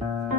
Thank you.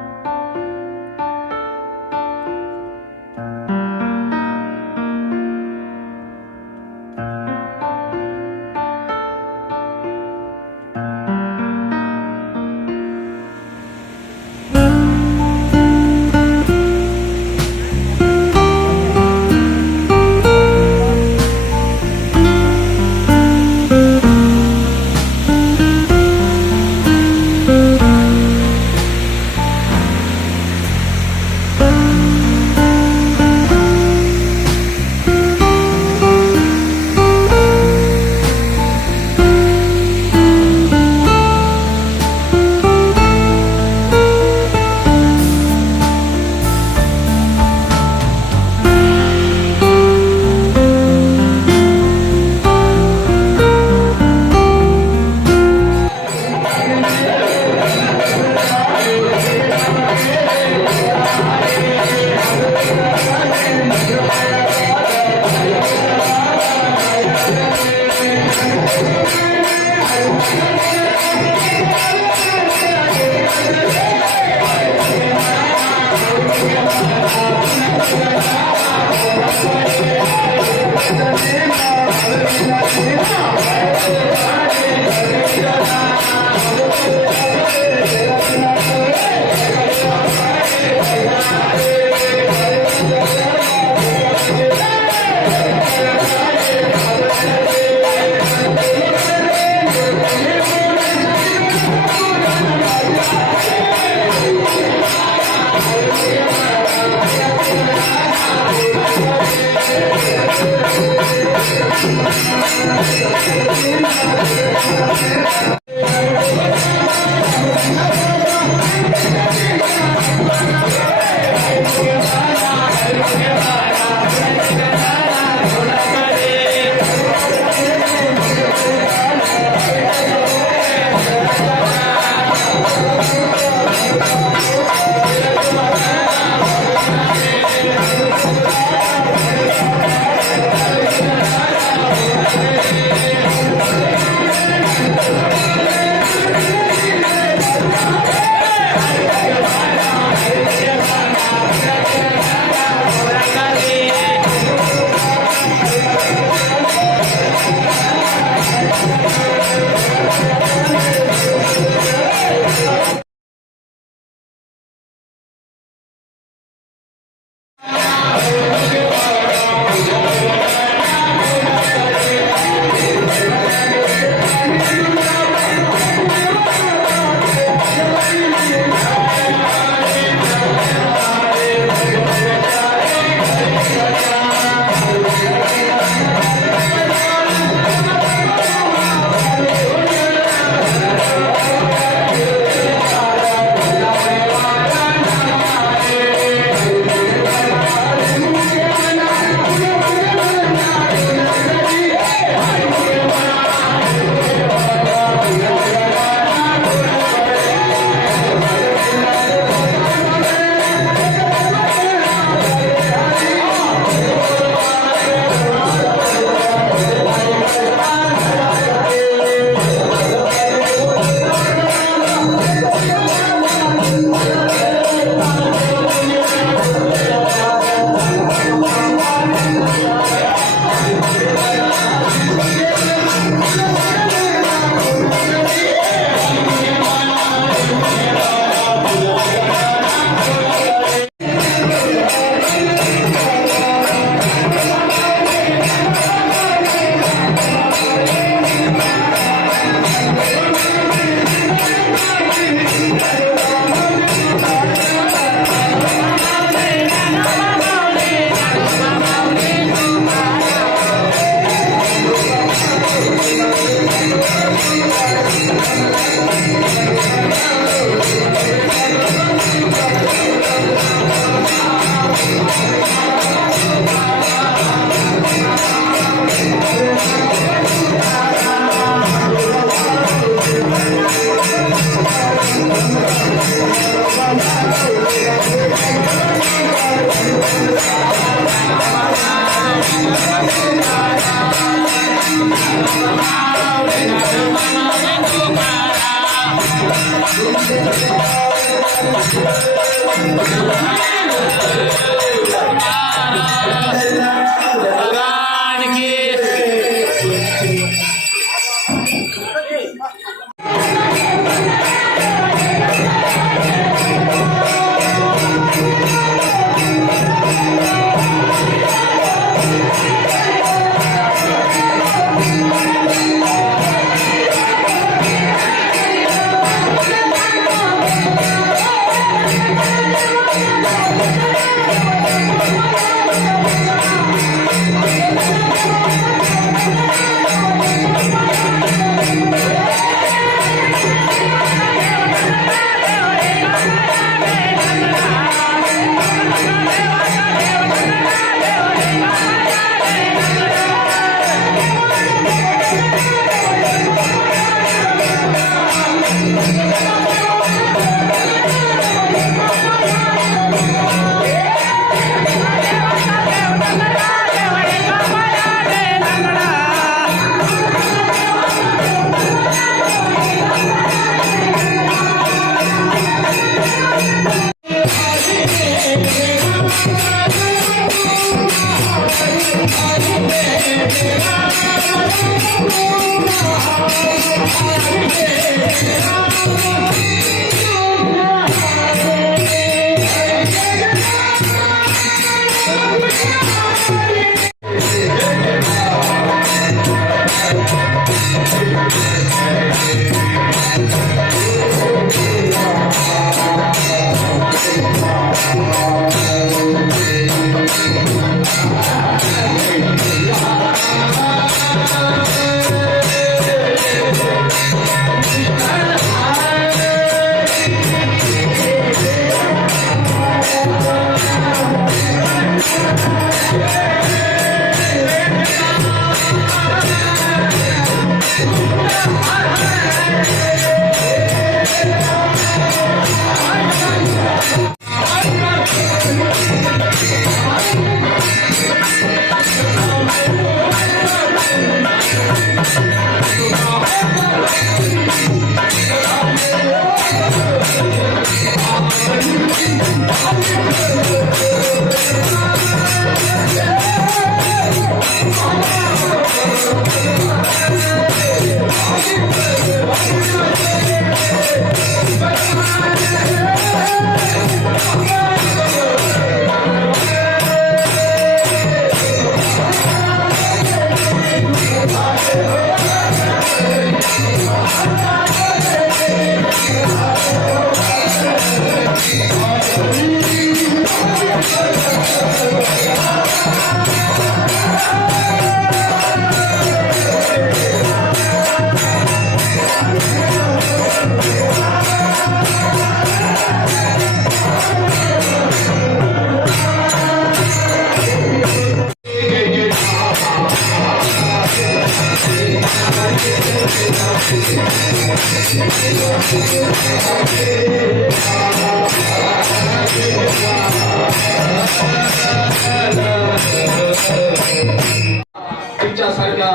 तुमच्यासारख्या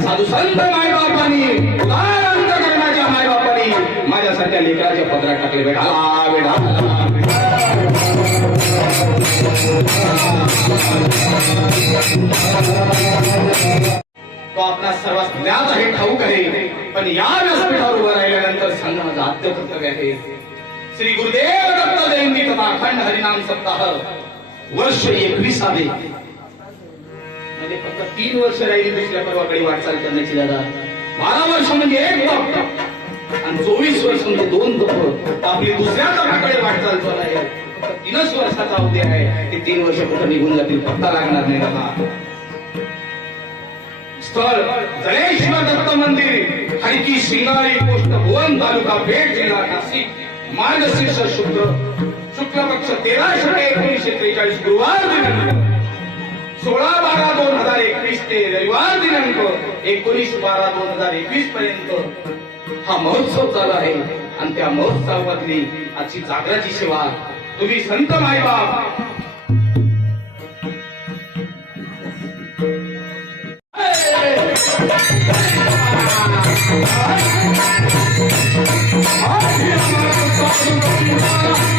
साधू संत मायबापांनी उदार अंतकरणाच्या मायबापांनी माझ्यासारख्या लेकराच्या पदरात टाकले. बेटा बेटा तो आपला सर्वात ज्ञात आहे, ठाऊक आहे, पण या व्यासपीठावर उभं राहिल्यानंतर सांगणं माझं आद्य कर्तव्य आहे. श्री गुरुदेव दत्त जयंती तथा अखंड हरिनाम सप्ताह वर्ष 21. म्हणजे फक्त 3 वर्ष राहिली दुसऱ्या पर्वाकडे वाटचाल करण्याची. दादा 12 वर्ष म्हणजे 1 तप आणि 24 वर्ष म्हणजे 2 तप. आपली दुसऱ्या तपाकडे वाटचाल चालू आहे. फक्त 3च वर्षाचा अवधी आहे. ते 3 वर्ष कुठं निघून जातील पत्ता लागणार नाही. दादा स्थळ जलेश्वर दत्त मंदिर, हरकी श्रृंगारी पोस्ट, भुवन तालुका, पेठ जिल्हा नाशिक. मार्गशीर्ष शुक्ल पक्ष 13/6/1943 गुरुवार दिनांक 16/12/2021 ते रविवार दिनांक 19/12/2021 पर्यंत हा महोत्सव चालू आहे. आणि त्या महोत्सवातली आजची जागराची सेवा तुम्ही संत मायबाप Oh,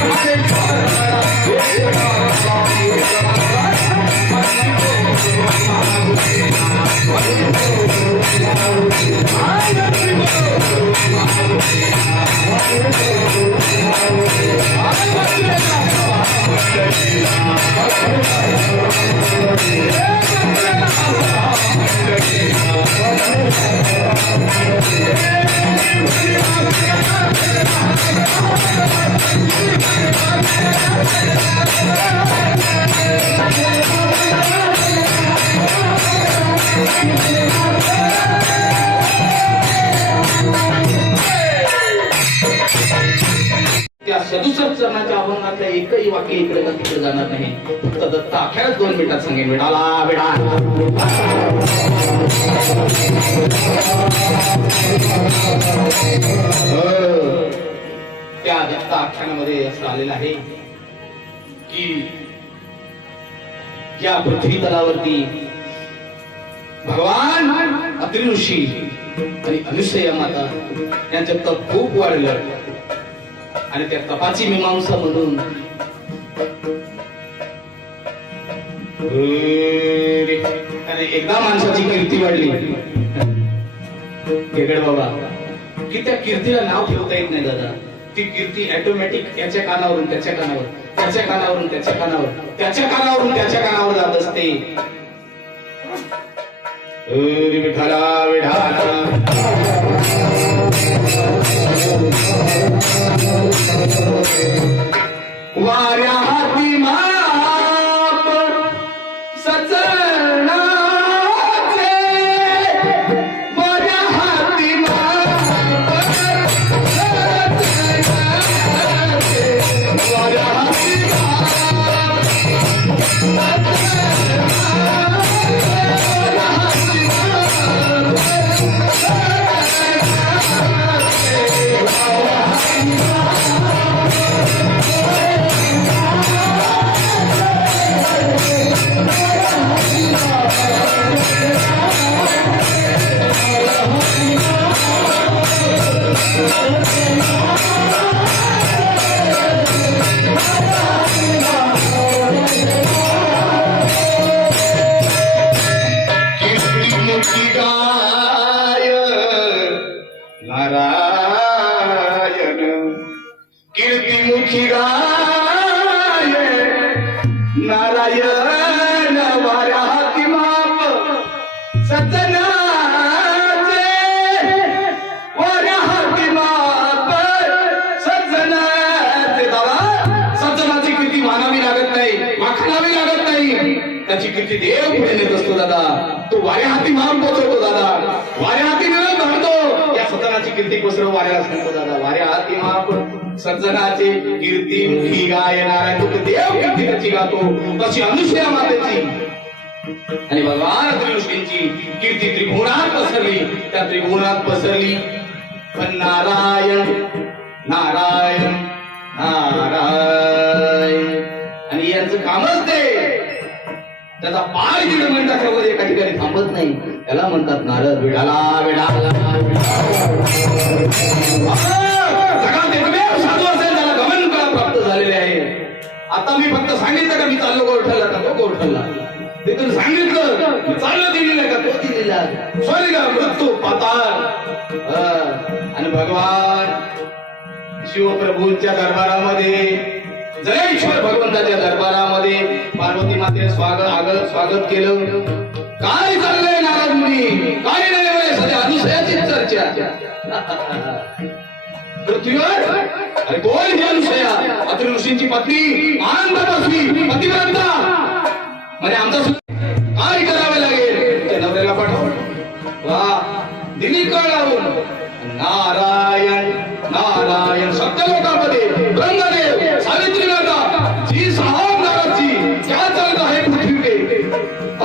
त्या 67 चरणाच्या अभंगातलं एकही वाक्य इकडे का तिकडे जाणार नाही. फक्त दत्त अखेरच 2 मिनिटात सांगेन विडाला विडा. त्या दत्त आख्यानामध्ये असं आलेलं आहे की या पृथ्वी तलावरती भगवान अत्रि ऋषी आणि अनुसया माता यांचं तप खूप वाढलं आणि त्या तपाची मीमांसा म्हणून एकदा माणसाची कीर्ती वाढली वेगळ बाबा की त्या कीर्तीला नाव ठेवता येत नाही दादा. ती कीर्ती ऑटोमॅटिक याच्या कानावरून त्याच्या कानावर, त्याच्या कानावरून त्याच्या कानावर, त्याच्या कानावरून त्याच्या कानावर जात असते. विठाला विठाला वाऱ्या हाती माप सजनाचे, वाऱ्या हाती माप सजनाचे, वाऱ्या हाती कीर्तिमुखी गाय नारायण, वाऱ्या हाती माप सज्जनाचे, वाऱ्या हाती माप सज्जनाचे. दादा सज्जनाची कीर्ती मानावी लागत नाही, वाखाणावी लागत नाही, त्याची कीर्ती देव पुढे नेत असतो दादा. तो वाऱ्या हाती माप पोचवतो दादा, वाऱ्या हाती मिळत धरतो. या सज्जनाची कीर्ती कोसळून वाऱ्याला सांगतो दादा. वाऱ्या हाती माप सज्जनाचे कीर्ती मुखी गायनारा, तो देव कीर्ती त्याची गातो तशी अनुसया मातेची आणि भगवान अत्रि ऋषींची कीर्ती त्रिभुवनात पसरली. त्या त्रिभुवनात पसरली पण नारायण नारायण नारायण आणि यांचं कामच ते. त्याचा पाय दीड मिनिटाच्या वर एका ठिकाणी थांबत नाही. त्याला म्हणतात नारद विडाला विडाला. जगात एकमेव साधू असेल त्याला गमन कला प्राप्त झालेले आहे. आता मी फक्त सांगितलं का मी चाललो गोरठ्याला का तो गोरठ्याला, तिथून सांगितलं मी चाललो दिलेला का तो दिलेला, स्वर्ग मृत्यू पाताळ. आणि भगवान शिवप्रभूंच्या दरबारामध्ये, जयेश्वर भगवंताच्या दरबारामध्ये पार्वती मातेने स्वागत केलं. काय चाललंय नारद मुनी? काय नाही म्हणे, सध्या अनुसयाची चर्चा पृथ्वीवर. अरे कोण ही अनुसया? अत्रि ऋषींची पत्नी, महान तपस्वी पतिव्रता. म्हणजे आमचा काय करावे लागेल? त्या नवऱ्याला पाठव. वा दिली कळ लावून नारायण नारायण सत्यलोकामध्ये ब्रह्मदेव सावित्री माता जी साहेब नाराजी क्या चालत आहे पृथ्वीकडे?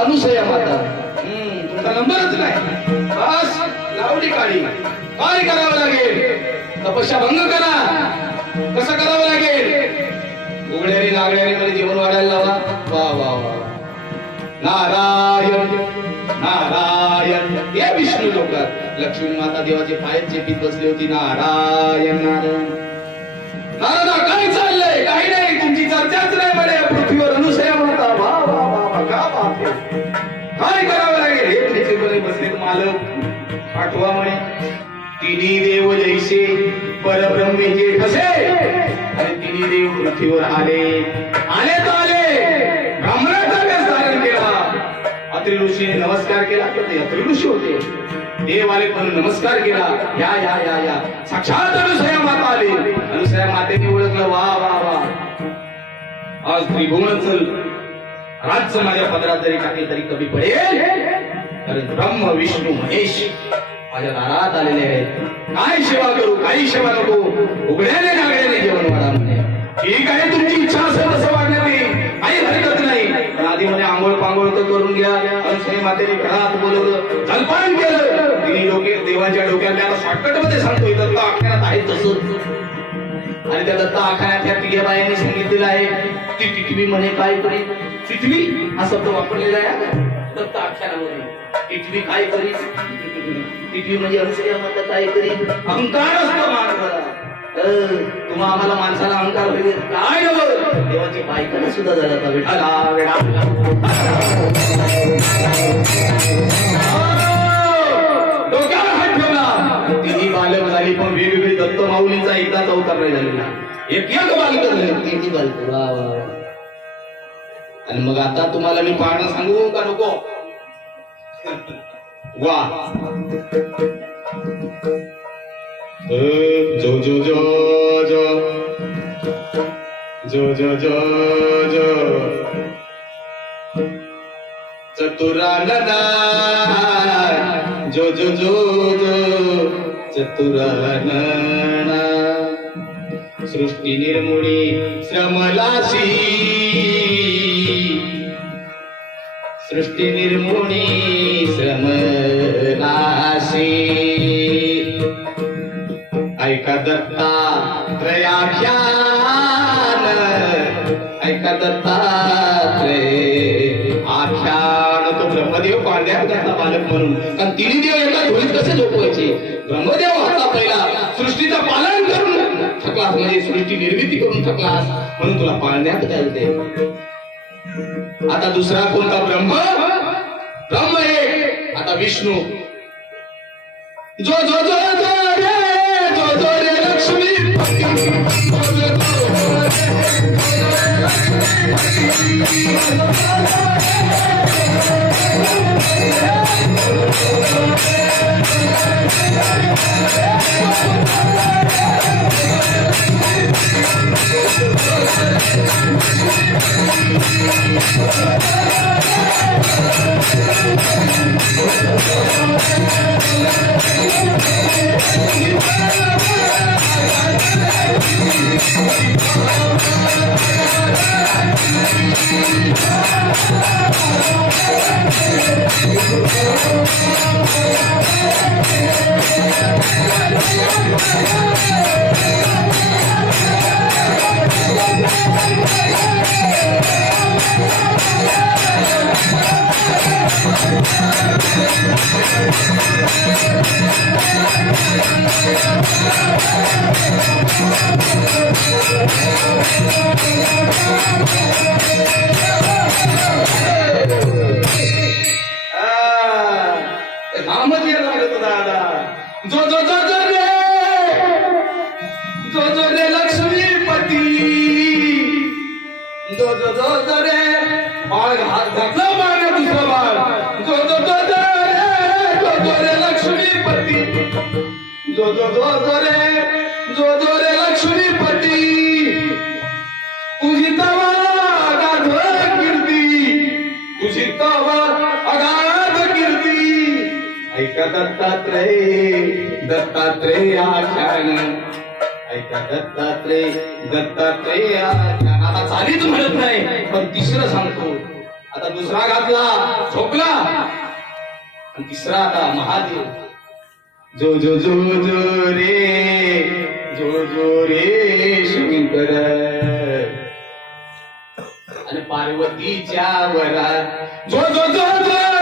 अनुसया माता. तुमचा नंबरच नाही. बस लावली काळी. काय करावं लागेल? तपस्या भंग करा. कसं करावं लागेल? उघड्याने नागड्याने मध्ये जीवन वाढायला लावा. वा वा वा. नारायण नारायण. हे विष्णू लोकात लक्ष्मी माता देवाचे पायात चेपीत बसली होती. नारायण नारायण. नारदा काय चाललंय? काही नाही, तुमची चर्चाच नाही म्हणे पृथ्वीवर अनुसया माता. वा वा वा. काय करावं लागेल? हे तुमचे बसले मालक आठवा म्हणे तिन्ही देव जैसे परब्रह्मे जे ठसे आणि तिन्ही देव पृथ्वीवर आले तर आले ब्राह्मणाचा वेश धारण केला अत्रि ऋषीने नमस्कार केला तर ते अत्रि ऋषी होते देव आले म्हणून नमस्कार केला या या या या साक्षात अनुसया माता आली अनुसया मातेने ओळखलं वा वा वा आज त्रिभुवन राज्य माझ्या पदरात जरी टाकले तरी कमी पडेल कारण ब्रह्म विष्णू महेश माझ्या दारात आलेले आहेत काय सेवा करू काही सेवा नको उघड्याने नागड्याने जेवण वाढा म्हणे ठीक आहे तुमची इच्छा असेल असं वागण्यात येईल काही हरकत नाही पण आधी म्हणे आंघोळ पांघोळ तर करून घ्या अनुसया मातेने घरात बोलवलं जलपान केलं तिने डोके देवाच्या डोक्याला आता शॉर्टकट मध्ये सांगतोय दत्त आख्यानात आहे तसं आणि त्या दत्त आख्यानात त्या तिघ्या बायांनी सांगितलेलं आहे ती टिटवी म्हणे काय करी टिटवी हा शब्द वापरलेला आहे दत्त आख्यानामध्ये टिटवी काय करी टिटवी म्हणजे अनुसया माता काय करी अहंकार असतो माणसाला तुम्हा आम्हाला माणसाला अहंकार पाहिजे काय नव्हतं देवाची बायकांना सुद्धा झाला होता विठाला वेळा डोक्यावर हात ठेवला तिन्ही बालक झाली पण वेगवेगळी दत्त माऊलींचा एकदाच अवतार नाही झालेला एक बालक झाले तिन्ही बालक वा वा आणि मग आता तुम्हाला मी पाहणं सांगू का नको वा जो जो जो जो जो जो जो जो चतुरानना जो जो जो जो चतुरानना सृष्टी निर्मुळी श्रमलासी सृष्टी निर्मुळी श्रमलासी ऐका दत्ता त्रयाख्यान ऐका दत्तात्रय आख्यान तो ब्रह्मदेव पांड्या होता बालक म्हणून कारण तिन्ही देव एका ढोलीत कसे झोपवायचे ब्रह्मदेव होता पहिला सृष्टीचं पालन करून थकलास म्हणजे सृष्टी निर्मिती करून थकलास म्हणून तुला पाळण्यात घालते आता दुसरा कोणता ब्रह्म एक आता विष्णू जो जो जो जो रे लक्ष्मी जो रे लक्ष्मीपती जो रे बाळ हात घातला बाळ दुसरा बाळ जो रे लक्ष्मीपती जो रे लक्ष्मीपती तुझी तवा अगाध कीर्ती तुझी तवा अगाध कीर्ती ऐका दत्तात्रय आख्यान ऐका दत्तात्रय आख्यान आता चालीच म्हणत नाही पण तिसरं सांगतो आता दुसरा घातला झोपला आणि तिसरा आता महादेव जो जो जो जो रे शंकर आणि पार्वतीच्या वरात जो जो जो जो रे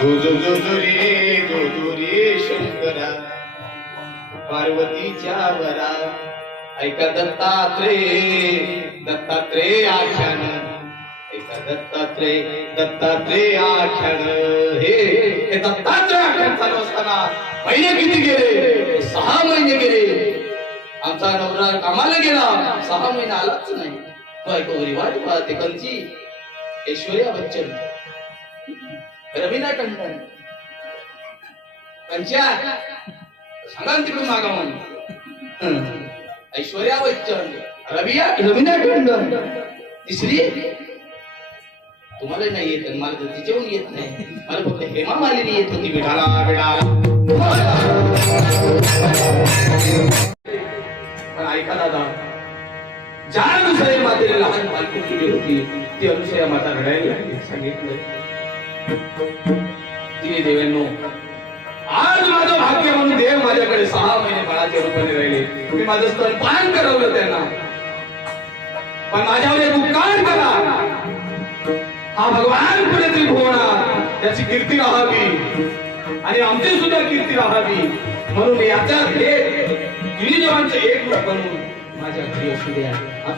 जो रे शंकरा पार्वतीच्या वरा ऐका दत्तात्रय आख्यान ऐका दत्तात्रय आख्यान हे दत्तात्रय आख्यान चालू असताना महिने किती गेले 6 महिने गेले आमचा नवरा कामाला गेला 6 महिने आलाच नाही तो ऐकू रिवाज पाहते कंची ऐश्वर्या बच्चन रवीना टंडन कंच्या सांगा तिकडून मागा म्हणून ऐश्वर्या बच्चन रवीना टंडन तिसरी तुम्हाला नाही येत मला तर तिच्याहून येत नाही मला फक्त हेमा मालिनी येत होती बिडाला पण ऐका दादा ज्या अनुसया मातेला लहान बालकी केली होती ती अनुसया माता रडायला लागली सांगितलं तिने देवांनो आज माझं भाग्य म्हणून देव माझ्याकडे 6 महिने बाळाच्या रूपाने राहिले मी माझं स्तनपान करवलं त्यांना पण माझ्यावर एक उपकार करा हा भगवान पुढे त्रिभुवनात त्याची कीर्ती राहावी आणि आमची सुद्धा कीर्ती राहावी म्हणून याचा तिन्ही देवांचं एक रूप बनवून माझ्या घरी असू द्या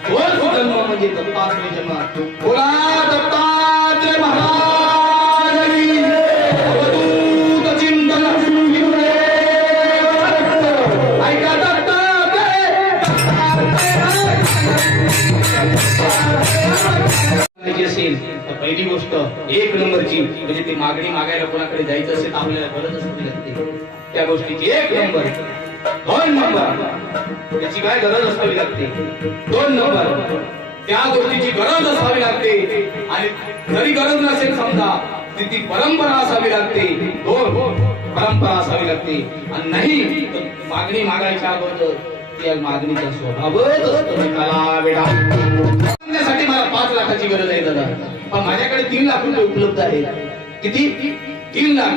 तोच जन्म म्हणजे दत्तात्रय जन्म बोला दत्तात्रय महाराज अवधूत चिंतन ऐका दत्तात्रय असेल तर पहिली गोष्ट 1 नंबरची म्हणजे ते मागणी मागायला कोणाकडे जायचं असेल तर आपल्याला गरज असावी लागते त्या गोष्टीची 1 नंबर 2 नंबर त्याची काय गरज असावी लागते 2 नंबर त्या गोष्टीची गरज असावी लागते आणि जरी गरज नसेल समजा ती परंपरा असावी लागते 2 परंपरा असावी लागते आणि नाही तर मागणी मागायच्या अगोदर त्या मागणीचा स्वभावच असतो निकाला वेडा साठी मला 5 लाखाची गरज आहे दादा पण माझ्याकडे 3 लाख रुपये उपलब्ध आहेत किती 3 लाख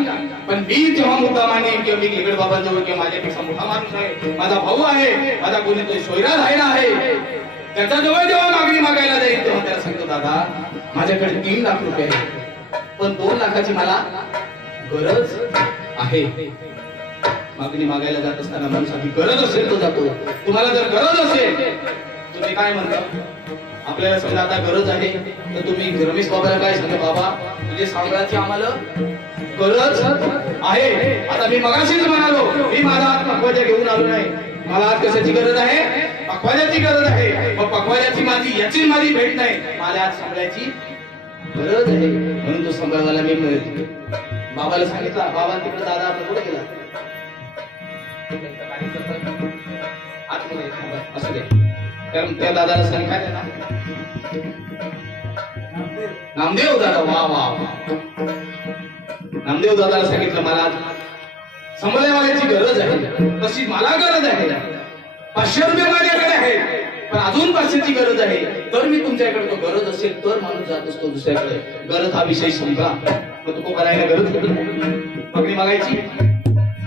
पण मी जेव्हा मुद्दामाने किंवा मी खेगड बाबांजवळ किंवा माझ्यापेक्षा मोठा माणूस आहे माझा भाऊ आहे माझा कोणीतरी सोयरा राहिला आहे त्याच्या जवळ जेव्हा मागणी मागायला जाईल तेव्हा त्याला सांगतो दादा माझ्याकडे 3 लाख रुपये आहेत पण 2 लाखाची मला गरज आहे मागणी मागायला जात असताना माणसाची गरज असेल तो जातो तुम्हाला जर गरज असेल तुम्ही काय म्हणता आपल्याला समजा आता गरज आहे तर तुम्ही रमेश बाबाला काय सांगा बाबा तुझे सांभाळाची आम्हाला गरज आहे आता मी मगाशीच म्हणालो मी माझा हात पकवाजा घेऊन आलो नाही मला आज कशाची गरज आहे पकवाजाची गरज आहे मग पकवाजाची माझी भेट नाही मला आज सांभाळाची गरज आहे म्हणून तो सांभाळायला मी बाबाला सांगितलं बाबा तिकडे दादा आपण कुठे गेला असू दे कारण त्या दादाला सांगायचं ना नामदेव दादा वा नामदेव दादाला सांगितलं मला सांभाळण्याची गरज आहे तशी मला गरज आहे 500 रुपये माझ्याकडे आहे पण अजून 500ची गरज आहे तर मी तुमच्याकडे तो गरज असेल तर माणूस जात असतो दुसऱ्याकडे गरज हा विषय समजा मग तू करायला गरज मागणी मागायची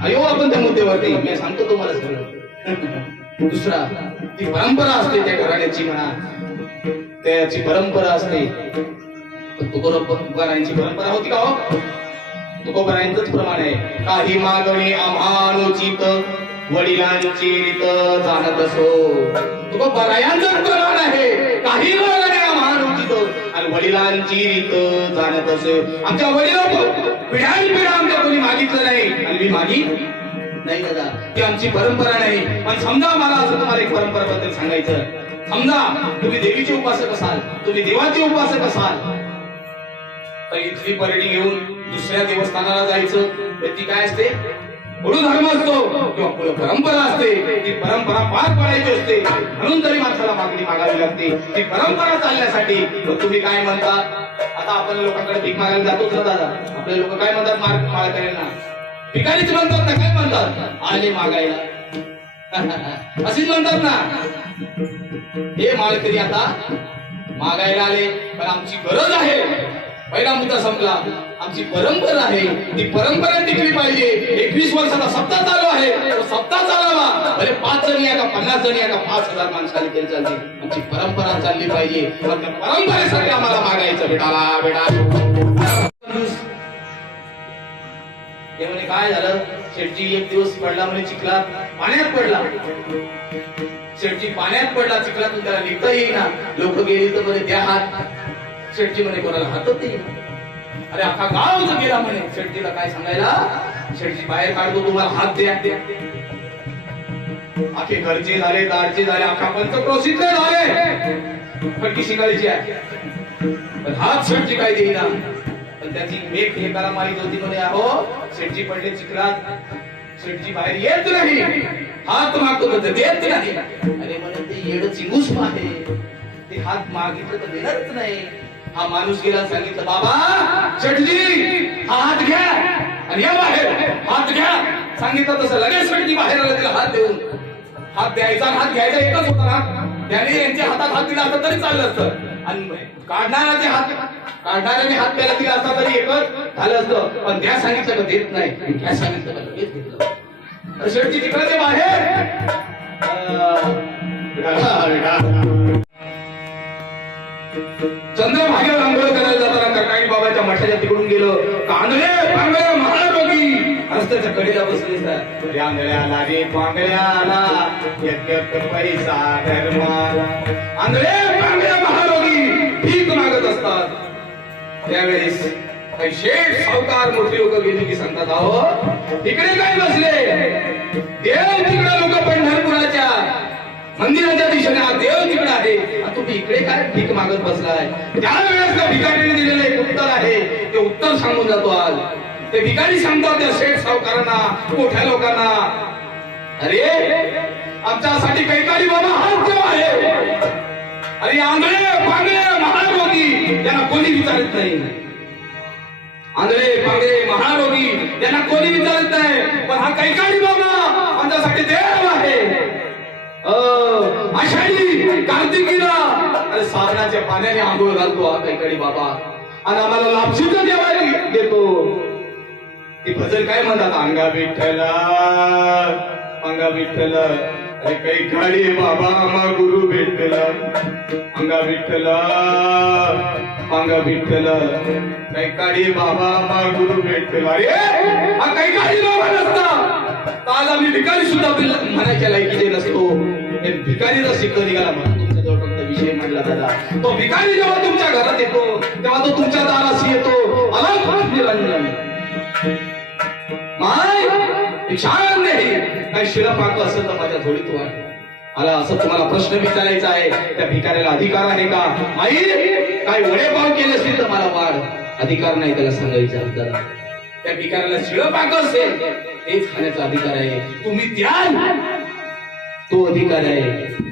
अयो आपण त्या मुद्द्यावरती मी सांगतो तुम्हाला सगळं दुसरा ती परंपरा असते त्या घराण्याची म्हणा त्याची परंपरा असते तुकोबारायांची परंपरा होती का हो तुकोबारायांचंच प्रमाण आहे काही मागणी आम्हानुचित वडिलांची रीत जाणत असो तुकोबारायांचंच प्रमाण आहे काही मागणी आम्हानुचित आणि वडिलांची रीत जाणत असो आमच्या वडिलांना पिढ्यानपिढ्या आमच्या कोणी मागितलं नाही आणि मी मागी नाही दादा ती आमची परंपरा नाही पण समजा मला असं तुम्हाला एक परंपरेबद्दल सांगायचं समजा तुम्ही देवीचे उपासक असाल तुम्ही देवाचे उपासक असाल तर इथली पर्यटन घेऊन दुसऱ्या देवस्थानाला जायचं तर ती काय असते पुढे धर्म असतो किंवा पुढे परंपरा असते ती परंपरा पार पाडायची असते म्हणून तरी माणसाला मागणी मागावी लागते ती परंपरा चालण्यासाठी तुम्ही काय म्हणता आता आपण लोकांकडे भीक मागायला जातोच ना दादा आपले लोक काय म्हणतात माळकऱ्यांना भिकारीच म्हणतात ना काय म्हणतात आले मागायला अशीच म्हणतात ना हे माळकरी आता मागायला आले पण आमची गरज आहे पहिला मुद्दा संपला आमची परंपरा आहे, ती परंपरा टिकली पाहिजे. 21 वर्षाचा सप्ताह चालू आहे, तो सप्ताह चालावा. भले 5 जण या का 50 जण या का 5000 माणसाला तरी चालते. आमची परंपरा चालली पाहिजे. पण त्या परंपरेसाठी आम्हाला मागायचं बेटाला बेटा. ते म्हणे काय झालं, शेठजी एक दिवस पडला म्हणे चिखलात, पाण्यात पडला. शेठजी पाण्यात पडला, चिखलातून त्याला निघता येईना. लोक गेली तर म्हणे द्या हात. शेठजी म्हणे कोणाला हातच येईना. अरे अख्खा गाव गेला म्हणे. शेठजीला काय सांगायला, शेठजी बाहेर काढतो, तुम्हाला हात द्या. आखे घरचे झाले, दारचे झाले, अख्खा पंचक्रोशीतले झाले, फटकी शिकायची आहे, पण हात शेठजी काय देईना. पण त्याची मेघ एकाला माहित होती म्हणे, अहो शेठजी पडले चिखलात, शेठजी बाहेर येत नाही, हात मागतो तर देत नाही. अरे म्हणे ते येड चिंगूस आहे, ते हात मागितलं तर देणारच नाही. हा माणूस गेला, सांगितलं बाबा शेठजी हा हात घ्या आणि या बाहेर, हात घ्या. सांगितलं तसं लगेच शेठजी बाहेर आला, तिला हात देऊन. हात द्यायचा हात घ्यायचा एकच होता ना. त्याने यांच्या हातात हात दिला असता तरी चाललं असतं, आणि काढणाऱ्याने हात प्यायला दिला असता तरी एकच झालं असतं. पण त्या सांगितलं का देत नाही, त्या सांगितलं का लगेच घेतलं. शेठजी तिकडे बाहेर चंद्रभागेवर आंघोळ करायला जाताना कर्नाई बाबाच्या मठाच्या तिकडून गेलो. कांदळे पांगळ्या महारोगी रस्त्याच्या कडेला बसले. सर आंधळ्याला रे पांगळ्याला एक पैसा धर्माला. आंधळे पांगळ्या महारोगी भीक मागत असतात. त्यावेळेस काही शेठ सावकार मोठे लोक गेले की सांगतात, अहो तिकडे काय बसले, देव तिकडे लोक पंढरपुराच्या मंदिराच्या दिशेने, देव तिकडे आहे, तुम्ही इकडे काय भीक मागत बसलाय. त्यावेळेस त्या भिकारीने दिलेलं एक उत्तर आहे, ते उत्तर सांगून जातो. आज ते भिकारी सांगतात त्या शेठ सावकारांना, मोठ्या लोकांना, अरे आमच्यासाठी कैकाडी बाबा हात जेव्हा आहे. अरे आंधळे पांगळे महारोगी यांना कोणी विचारत नाही. आंधळे पांगळे महारोगी यांना कोणी विचारत नाही, पण हा कैकाडी बाबा आमच्यासाठी देव आहे. आषाढी कार्तिकीला अरे साबणाच्या पाण्याने आंघोळ घालतो हा कैकाडी बाबा, आणि आम्हाला लापशीचं जेवायला देतो. ती भजन काय म्हणतात, अंगा विठ्ठला अंगा विठ्ठला, अरे कैकाडी बाबा आम्हा गुरु भेटला. अंगा विठ्ठला अंगा विठ्ठला, कैकाडी बाबा आम्हा गुरु भेटला. अरे हा कैकाडी बाबा नसता तर आज आम्ही भिकारी सुद्धा म्हणायच्या लायकीचे नसतो. भिकारीचा सिक्क निघाला म्हणून तुमच्याजवळ फक्त विषय म्हटला. दादा तो भिकारी जेव्हा तुमच्या घरात येतो तेव्हा तो तुमच्या दाराशी येतो. अलग निरंजन माय भिक्षान नाही, काही शिळा पाक असेल तर माझ्या थोडी तू आहे. मला असं तुम्हाला प्रश्न विचारायचा आहे, त्या भिकाऱ्याला अधिकार आहे का? आई काय वडेपाव केले असतील तर मला वाढ, अधिकार नाही त्याला सांगायचं. दादा त्या भिकाऱ्याला शिळं पाक असेल तेच खाण्याचा अधिकार आहे, तुम्ही द्याल तो अधिकार आहे.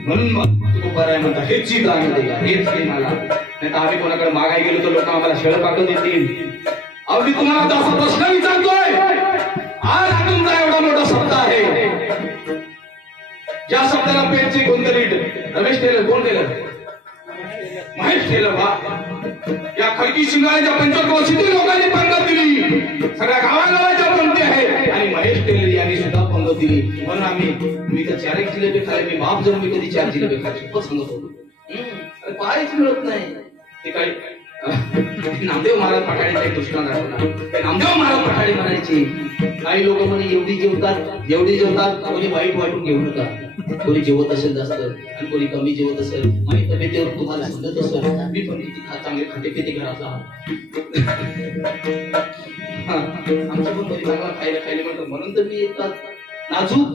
म्हणून तू बरं आहे म्हणता, हेच जी दान देगा, हेच दे मला. नाही तर आम्ही कोणाकडे मागाय गेलो तर लोक आम्हाला शेळ पाकं देतील. अहो मी तुम्हाला असा प्रश्न विचारतोय, आज हा तुमचा एवढा मोठा शब्द आहे, ज्या शब्दाला पेटचे गोंधळीत रमेश टेलर, कोण टेलर? महेश टेलर. या खडकी शिंगाळ्याच्या पंचक्रोशीतील लोकांनी पंगत दिली, सगळ्या गावागावाच्या पंक्ती आहे, आणि महेश टेलर यांनी सुद्धा पंगत दिली. म्हणून आम्ही, मी तर 4 जिलेबी खाल्ले, मी बाप जर मी कधी 4 जिलेबी खाल्ले खूपच सांगत होतो. पायच मिळत नाही. ते काही नामदेव महाराज पठाडीचा एक दृष्टांत आठवला. ते नामदेव महाराज पठाडी म्हणायचे, काही लोक म्हणे एवढी जेवतात, कोणी वाईट वाटून घेऊ नका. कोणी जेवत असेल जास्त आणि कोणी कमी जेवत असेल, माझी तब्येतीवर तुम्हाला समजत असेल, मी पण किती चांगले खाते घरातला आमच्या पण घरी चांगला खायला म्हणतो. म्हणून तर मी येतात नाजूक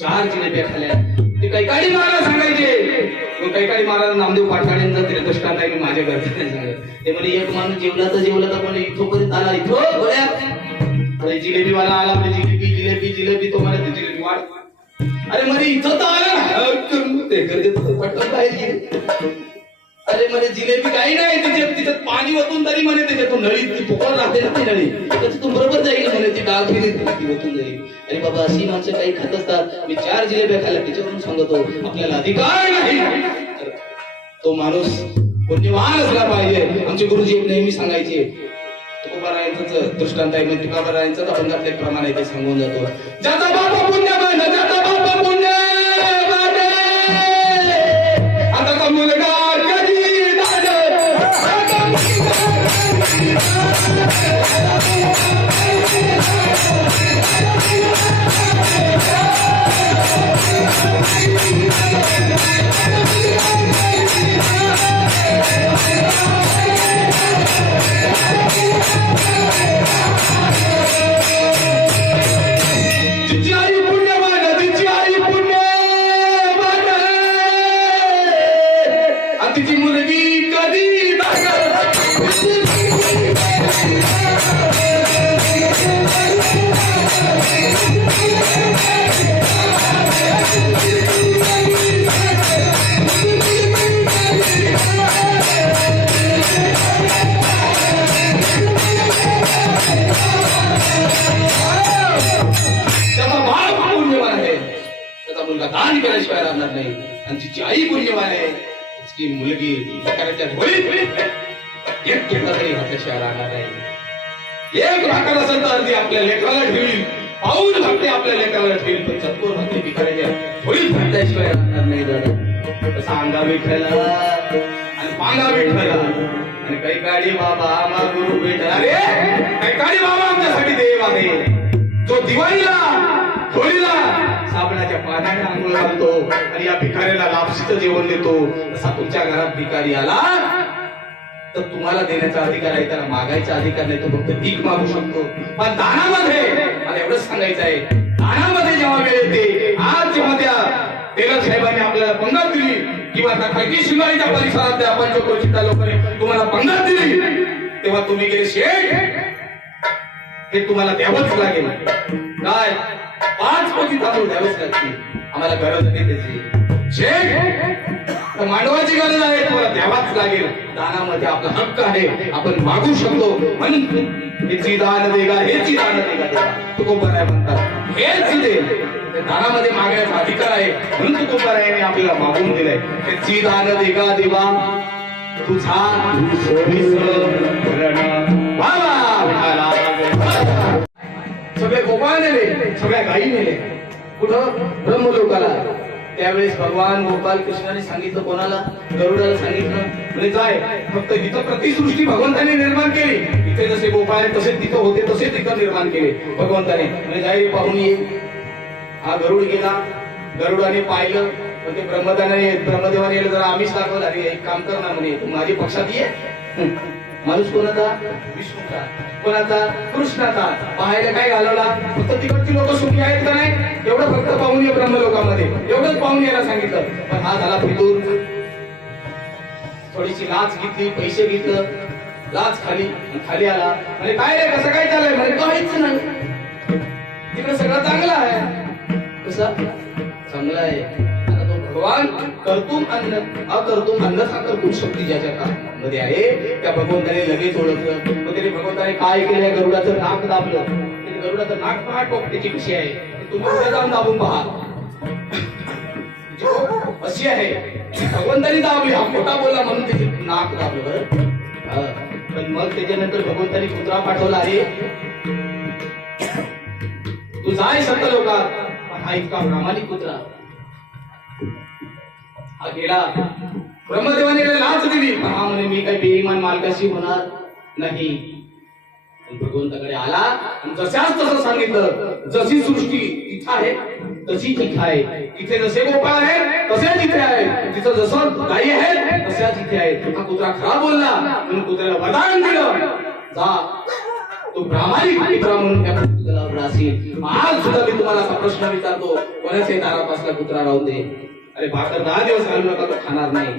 4 जिलेब्या खाल्ल्या. ते कैकाडी महाराज सांगायचे, कैकाडी महाराज नामदेव पाठाड्यांचा तरी दृष्टांत आहे, मी माझ्या घरच्या नाही सांगत. ते म्हणे एक माणूस जेवला तर पण इथोपर्यंत आला, इथं गोळ्यात जिलेबी वाला आला, जिलेबी तो मला जिलेबी वाढ. अरे म्हणे इथं तर आला पटकन बाहेर. अरे म्हणे जिलेबी काही नाही, तिच्यात पाणी ओतून तरी म्हणे त्याच्यातून नळी फुकट राहते ना, ती नळी त्याच्यातून बरोबर जाईल म्हणे, ती डाळ फिरी ती ओतून जाईल. अरे बाबा अशी माणसं काही खात असतात. मी 4 जिलेब्या खाल्ल्या त्याच्यावरून सांगतो, आपल्याला अधिकार नाही. तो माणूस पुण्यवान असला पाहिजे. आमचे गुरुजी नेहमी सांगायचे, तुकोबारायांचं दृष्टांत आहे, म्हणजे तुकोबारायांचं अभंगातले प्रमाण आहे ते सांगून जातो. ज्याचा बाप पुण्यवान, ज्याचा बाप पुण्यवान, आता तो मुलगा कधी दाद, आता तिची आई पुण्यवान, तिची आई पुण्यवान, आणि तिची मुलगी कधी दाद. दान केल्याशिवाय राहणार नाही. आणि तिची आई पुण्यवान आहे, तिची मुलगी प्रकाराच्या होळीत एक घेतला तरी घातल्याशिवाय राहणार नाही. एक भाकर असेल तर अर्धी आपल्या लेकराला ठेवील, पाऊल भाकरी आपल्या लेकराला ठेवील, पण चतकोर भाकरी भिकाऱ्याच्या होळीत घातल्याशिवाय राहणार नाही. दादा तसा अंगा विठ्ठला आणि पांगा विठ्ठला आणि काही काळी बाबा आम्हा गुरु विठ्ठला रे, काही काळी बाबा आमच्यासाठी देव आहे, जो दिवाळीला होळीला साबणाच्या पाण्याने आंघोळ घालतो आणि या भिकाऱ्याला लापशीचं जेवण देतो. तसा तुमच्या घरात भिकारी आला तर तुम्हाला देण्याचा अधिकार आहे, त्याला मागायचा अधिकार नाही. तो फक्त भीक मागू शकतो. पण दानामध्ये मला एवढंच सांगायचं आहे, दानामध्ये जेव्हा वेळ येते, आज जेव्हा त्या टेलर साहेबांनी आपल्याला पंगत दिली किंवा त्या खडकी शिंगाळीच्या परिसरात त्या पंचक्रोशीच्या लोकांनी तुम्हाला पंगत दिली, तेव्हा तुम्ही गेले शेठ, हे तुम्हाला द्यावंच लागेल. काय 5 कोटी तांदूळ द्यावेच लागतील. आम्हाला गरज आहे त्याची शेठ, मांडवाची गरज आहे, तुम्हाला द्यावाच लागेल. दानामध्ये आपला हक्क आहे, आपण मागू शकतो. म्हणून हेची दान देगा, हेची दान देगा, तुकोबाराय म्हणतात हेच दे. दानामध्ये मागण्याचा अधिकार आहे, म्हणून तुकोबारायाने आपल्याला मागून दिलंय. हेची दान देगा देवा तुझा सगळे गोपाळ नेले, सगळ्या गायी नेले कुठं ब्रह्मलोकाला. त्यावेळेस भगवान गोपाल कृष्णाने सांगितलं, कोणाला? गरुडाला सांगितलं, म्हणजे जाय फक्त इथं प्रतिसृष्टी भगवंताने निर्माण केली. इथे जसे गोपाळ तसे तिथं होते, तसे तिथं निर्माण केले भगवंताने. म्हणजे जाय पाहून ये. हा गरुड गेला, गरुडाने पाहिलं, पण ते ब्रह्मदेवाने जरा आम्हीच दाखवलं. अरे एक काम कर ना म्हणे, तू माझ्या पक्षात ये. माणूस कोणाचा? विष्णूचा. कोणाचा? कृष्णाचा. पाहायला काय घालवला? फक्त तिकडची लोक सुखी आहेत का नाही एवढं फक्त पाहून ये ब्रह्मलोकामध्ये, एवढंच पाहून यायला सांगितलं. पण हा झाला फितूर. थोडीशी लाच घेतली, पैसे घेतलं, लाच खाली आला. म्हणजे काय रे, कसं काय चाललंय? म्हणजे काहीच नाही, तिकडे सगळं चांगलं आहे. कसं चांगलं आहे? आता तो भगवान कर्तुम अन्न अकर्तुम अन्न हा कर्तुम शक्ती ज्याच्या मध्ये आहे, त्या भगवंताने लगेच ओळखलं. मग त्याने भगवंताने काय केलं? गरुडाचं नाक दाबलं. गरुडाचं नाक पहा, टोपटीची कशी आहे, तुम्ही उद्या जाऊन दाबून पहा. अशी आहे, भगवंताने दाबली. हा खोटा बोलला म्हणून त्याचे नाक दाबलं. बरं, पण मग त्याच्यानंतर भगवंताने कुत्रा पाठवला. अरे तू जाय सत्यलोकात. हा इतका प्रामाणिक कुत्रा हा गेला. ब्रह्मदेवाने लाच दिली, पण हा म्हणे मी काही बेईमान मालकाशी होणार नाही. भगवंताकडे आला आणि जशाच तसं सांगितलं. जशी सृष्टी तिथं आहे तशी तिथं आहे. तिथे जसे गोपाळ आहेत तसे तिथे आहे. तिथं जसं गायी आहेत तशा तिथे आहेत. हा कुत्रा खरा बोलला म्हणून कुत्र्याला वरदान दिलं, जा तो प्रामाणिक कुत्रा म्हणून त्या कुत्र्याला राहशील. आज सुद्धा मी तुम्हाला असा प्रश्न विचारतो, कोणाच्याही दारात असला कुत्रा राहून दे. अरे भाकर 10 दिवस घालू नका, तो खाणार नाही,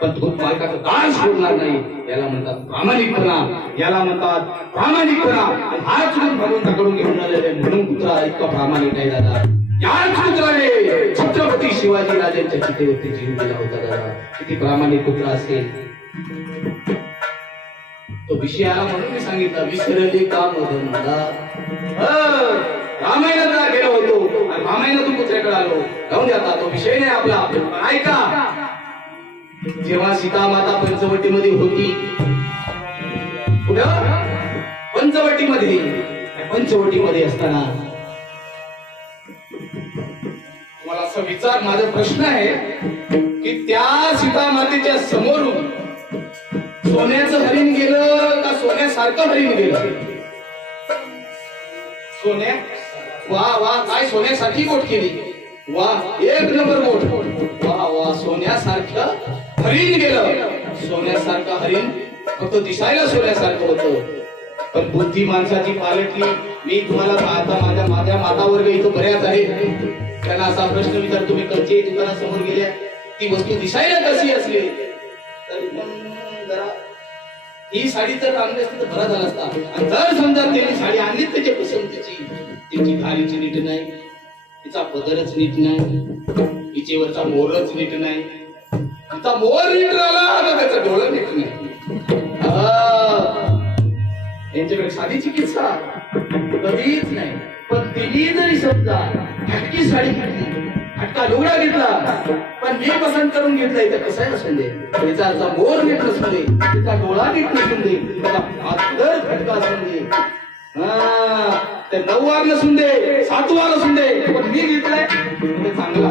पण तो मालकाचं दान सोडणार नाही. याला म्हणतात प्रामाणिकपणा, याला म्हणतात प्रामाणिकपणा. हाच रूप भगवंताकडून घेऊन आलेले म्हणून कुत्रा इतका प्रामाणिक आहे. दादा याच कुत्राने छत्रपती शिवाजी राजांच्या चितेवरती जीव दिला होता. दादा किती प्रामाणिक कुत्रा असेल. तो विषयाला म्हणून मी सांगितलं, विसरले का मदनला. रामायणाला गेलो होतो आणि रामायणातून कुत्र्याकडे आलो. जाऊन द्या, तो विषय नाही आपला. ऐका, जेव्हा सीता माता पंचवटीमध्ये होती, कुठं पंचवटीमध्ये, पंचवटीमध्ये असताना मला असा विचार, माझा प्रश्न आहे की त्या सीता मातेच्या समोरून सोन्याचं हरिण गेलं का सोन्यासारखं हरिण गेलं? सोन्या, वा वा, काय सोन्यासारखी गोट केली, वा एक नंबर गोट, वा वा, सोन्यासारखं हरिण गेलं. सोन्यासारखं हरिण फक्त दिसायला सोन्यासारखं होतं, पण बुद्धी माणसाची पालटली. मी तुम्हाला आता माझ्या मातावर्ग इथं बऱ्याच आहेत, त्यांना असा प्रश्न विचार, तुम्ही कच्चे दुकानासमोर गेल्या, ती वस्तू दिसायला कशी असली तरी पण जरा ही साडी जर आणली असती तर बरा झाला असता. आणि जर समजा त्यांनी साडी आणली त्याच्या पसंतीची, तिची घालीची नीट नाही, तिचा पदरच नीट नाही, हिचेवरचा मोरच नीट नाही, तिचा मोर नीट राहिला तर त्याचं डोळं नीट नाही. यांच्याकडे साधी चिकित्सा कधीच नाही. पण तिने जरी समजा हटकी साडी घेतली, हटका लुगडा घेतला, पण मी पसंत करून घेतलाय, तर कसं आहे नसून दे, तिचा मोर नीट नसून दे, तिचा डोळा नीट नसून दे, तिचा हातगर फटका असून दे, ते 9 वार नसून दे, 7 वार असून दे, पण मी घेतलाय चांगला.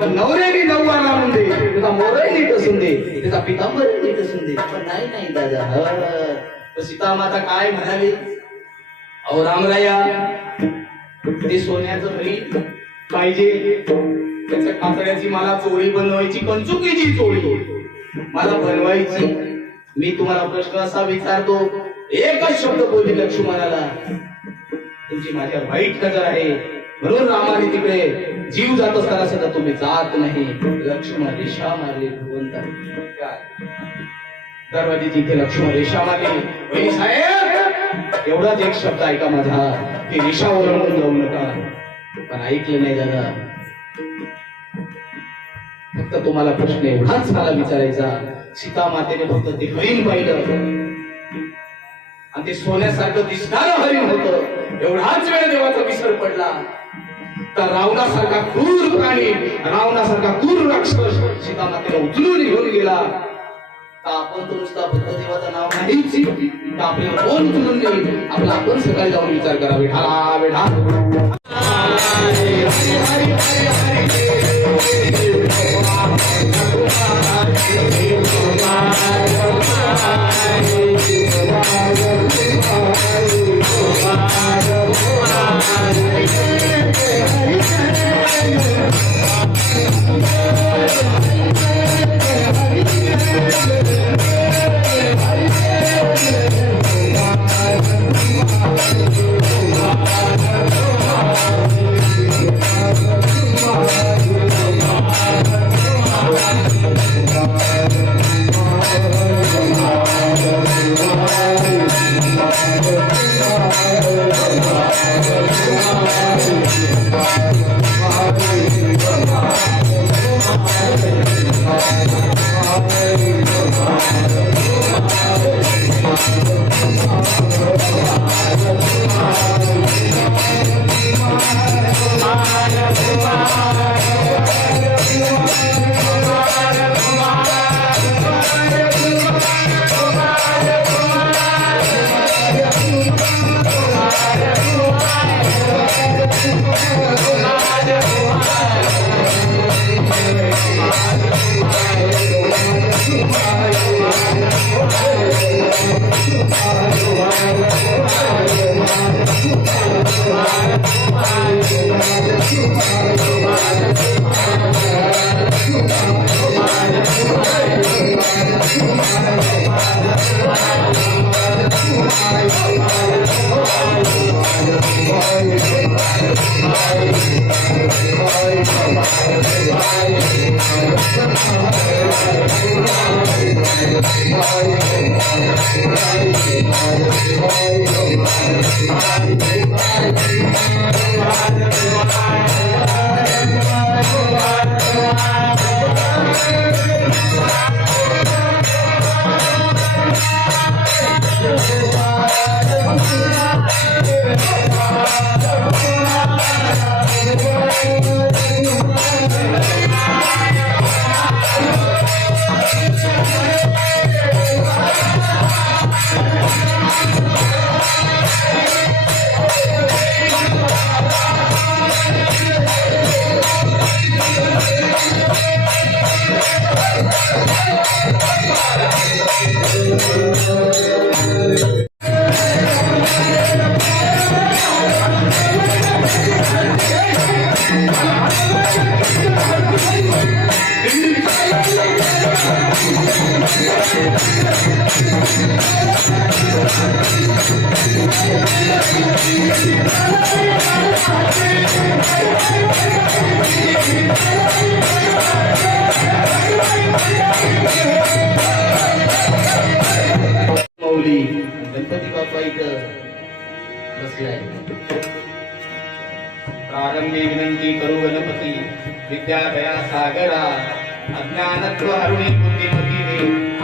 पण नवऱ्याने 9 वार लावून दे, तिचा मोरही नीट असून दे, तिचा पितांबर नीट असून दे. पण नाही दादा, सीता माता काय म्हणाली, अहो रामराया, ते सोन्याचं हरिण पाहिजे, त्याच्या कातड्याची मला चोळी बनवायची, कंचुकीची चोळी मला बनवायची. मी तुम्हाला प्रश्न असा विचारतो, एकच शब्द बोलली लक्ष्मणाला, तुमची माझ्या वाईट नजर आहे, म्हणून रामाने तिकडे जीव जात असताना सुद्धा तुम्ही जात नाही. लक्ष्मण रेषा मारली भगवंता, दरवाजेची इथे लक्ष्मण रेषा मारली. साहेब, एवढाच एक शब्द ऐका माझा, की रेषा ओलांडून जाऊ नका. पण ऐकलं नाही दादा. फक्त तुम्हाला प्रश्न एवढाच मला विचारायचा, सीता मातेने फक्त ते हरिण पाहिलं आणि ते सोन्यासारखं दिसणारं हरिण होतं, एवढाच वेळ देवाचा विसर पडला तर रावणासारखा क्रूर प्राणी, रावणासारखा क्रूर राक्षस सीता मातेला उचलून घेऊन गेला. तर आपण तो नुसता फक्त देवाचं नाव नाहीच, तर आपल्याला कोण उचलून देईल, आपला आपण सकाळी जाऊन विचार करा. विठाला विठा मौली गणपती बाप्पा इथं बसलाय. प्रारंभी विनंती करू गणपती विद्यादया सागरा अज्ञानत्व हरुणी बुद्धिमती दे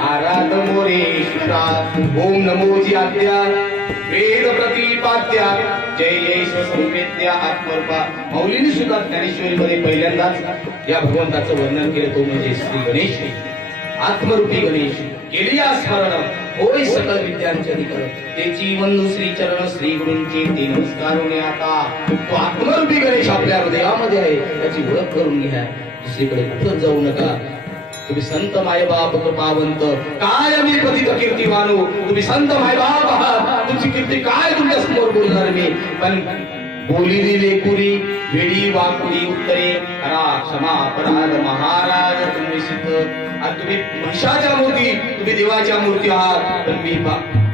आराध मोरेश्वरा. ओम नमो जी आद्या वेद प्रतिपाद्या जय येश संवेद्या आत्मरूपा. मौलीने सुद्धा ज्ञानेश्वरी मध्ये पहिल्यांदाच या भगवंताचं वर्णन केलं, तो म्हणजे श्री गणेश, आत्मरूपी गणेश. केली स्मरण होय सकल विद्यांचे अधिकर. त्याची वंदू श्री चरण श्री गुरूंचे ते नमस्कारोने आता. तो आत्मरूपी गणेश आपल्या हृदयामध्ये आहे, त्याची ओळख करून घ्या. दुसरीकडे कुठं जाऊ नका. तुम्ही संत मायबाप कृपावंत काय मी पतित कीर्तिवानो. तुम्ही संत मायबाप आहात, तुमची कीर्ती काय तुमच्या समोर बोलणार मी. पण बोलिली लेकुरी वेडी वाकुरी उत्तरे करा क्षमा अपराध महाराज. तुम्ही सिद्ध आणि तुम्ही महिषाच्या मूर्ती, तुम्ही देवाच्या मूर्ती आहात. पण मी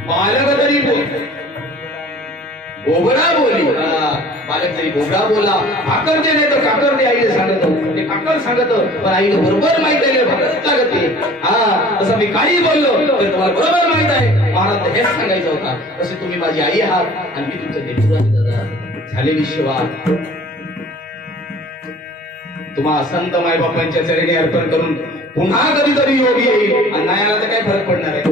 बालक तरी बोलतो, बोबडा बोली. बालक जरी बोबडा बोला, काकर दे नाही तर काकर दे आईला सांगत. ते काकर सांगत पण आईला बरोबर माहित आहे भाकरच लागते. तसं मी काही बोललो तर तुम्हाला बरोबर माहित आहे महाराज हेच सांगायचं होता. तसे तुम्ही माझी आई आहात आणि मी तुमच्या देवराज दादा झालेली शिवा. तुम्हा संत मायबापांच्या चरणी अर्पण करून पुन्हा कधीतरी योग येईल आणि नाही आला तर काय फरक पडणार आहे.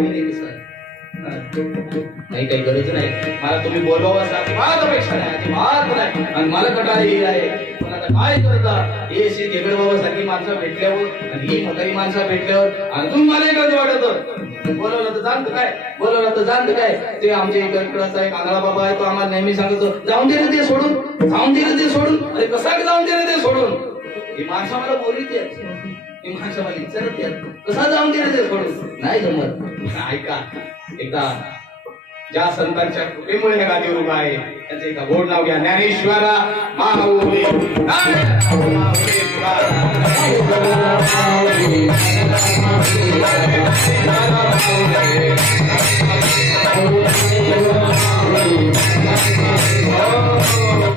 नाही काही गरज नाही. मला तुम्ही बोलवावं असं अजिबात अपेक्षा नाही, अजिबात नाही. आणि मला कटाळा येईल आहे. पण आता काय करता, हे श्री घेगड बाबासारखी माणसं भेटल्यावर आणि ही म्हातारी माणसं भेटल्यावर अजून मला एकच वाटत. बोलवलं तर जाणतं काय, बोलवलं तर जाणतं काय. ते आमच्या इकडचा एक आंधळा बाबा आहे, तो आम्हाला नेहमी सांगतो जाऊन दे रे ते सोडून, जाऊन दे रे ते सोडून. अरे कसा जाऊन दे रे ते सोडून. ही माणसं मला बोलली ही माणसं मला विचारत कसा जाऊन दे रे ते सोडून. नाही जमत. ऐका, एकदा ज्या संतांच्या कृपेमुळे हे गादीवर उभा आहे त्याचे एका गोड नाव घ्या. ज्ञानेश्वरा माऊली माऊली